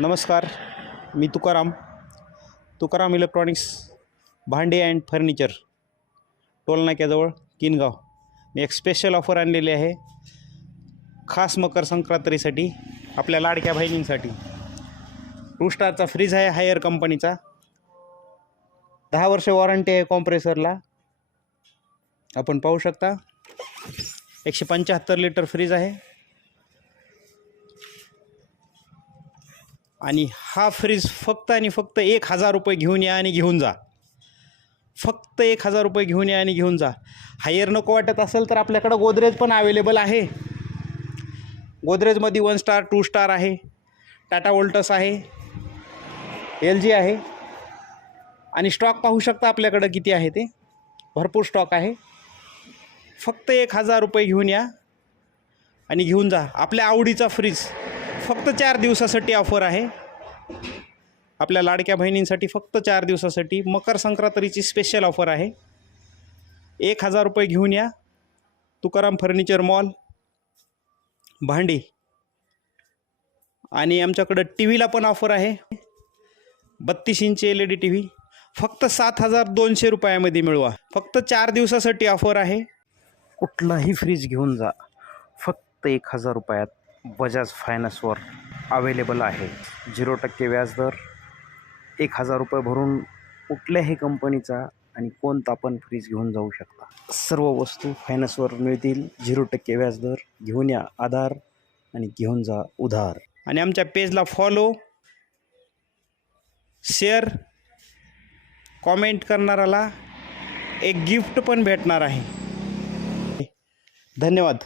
नमस्कार, मी तुकाराम इलेक्ट्रॉनिक्स भांडे and furniture टोलनाक्याजवळ Kingaon. मी एक स्पेशल ऑफर आणलेली आहे खास मकर संक्रांतीसाठी आपल्या लाडक्या बहिणींसाठी. 2 स्टारचा फ्रीज आहे हायर कंपनीचा. 10 वर्ष वॉरंटी आहे कॉम्प्रेसरला. आपण पाहू शकता 175 लिटर फ्रीज आहे. आणि हा फ्रीज फक्त आणि फक्त 1000 रुपये घेऊन या आणि घेऊन जा. फक्त 1000 रुपये घेऊन या आणि घेऊन जा. हायर नको वाटत असेल तर आपल्याकडं गोदरेज पण अवेलेबल आहे. गोदरेजमध्ये 1 स्टार 2 स्टार आहे, टाटा वोल्टस आहे, LG आहे. आणि स्टॉक पाहू शकता आपल्याकडं किती आहे, ते भरपूर स्टॉक आहे. फक्त 1000 रुपये घेऊन या आणि घेऊन जा आपल्या आवडीचा फ्रीज. फक्त 4 दिवसासाठी ऑफर आहे आपल्या लाडक्या बहिणींसाठी. फक्त 4 दिवसासाठी मकर संक्रांतीची स्पेशल ऑफर आहे. 1000 रुपये घेऊन या. तुकाराम फर्निचर मॉल भांडी. आणि आमच्याकडं टी व्हीला पण ऑफर आहे. 32 इंच LED TV फक्त 7200 रुपयामध्ये मिळवा. फक्त 4 दिवसासाठी ऑफर आहे. कुठलाही फ्रीज घेऊन जा फक्त 1000 रुपयात. बजाज फायनान्सवर अवेलेबल आहे. 0% व्याजदर. 1000 रुपये भरून कुठल्याही कंपनीचा आणि कोणता पण फ्रीज घेऊन जाऊ शकता. सर्व वस्तू फायनान्सवर मिळतील. 0% व्याजदर. घेऊन या आधार आणि घेऊन जा उधार. आणि आमच्या पेजला फॉलो, शेअर, कॉमेंट करणाराला एक गिफ्ट पण भेटणार आहे. धन्यवाद.